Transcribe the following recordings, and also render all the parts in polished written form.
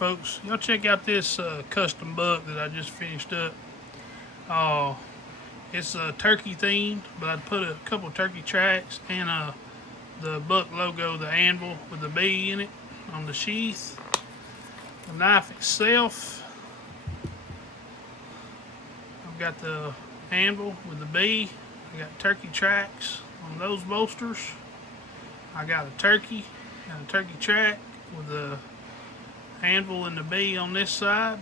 folks, y'all check out this custom buck that I just finished up. Uh, it's turkey themed, but I put a couple turkey tracks and the buck logo, the anvil with the bee in it on the sheath. The knife itself, I've got the anvil with the bee. I got turkey tracks on those bolsters. I got a turkey and a turkey track with the anvil and the bee on this side.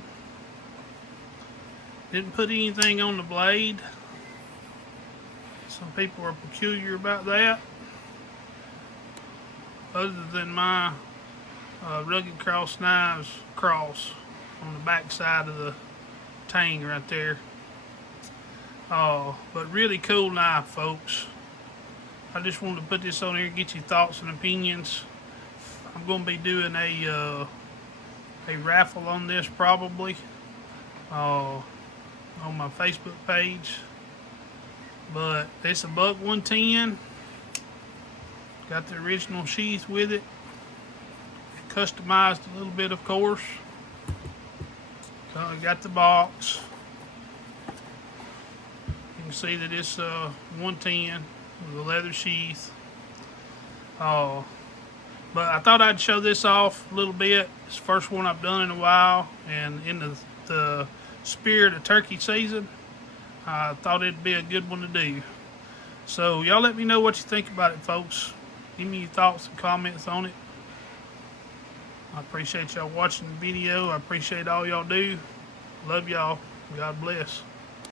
Didn't put anything on the blade. Some people are peculiar about that. Other than my Rugged Cross Knives cross on the back side of the tang right there. But really cool knife, folks. I just wanted to put this on here and get your thoughts and opinions. I'm going to be doing a raffle on this probably on my Facebook page. But it's a buck 110. Got the original sheath with it. Customized a little bit, of course. So I got the box. You can see that it's 110 with a leather sheath. But I thought I'd show this off a little bit. It's the first one I've done in a while, and in the spirit of turkey season, I thought it'd be a good one to do. So y'all let me know what you think about it, folks. Give me your thoughts and comments on it. I appreciate y'all watching the video. I appreciate all y'all do. Love y'all. God bless.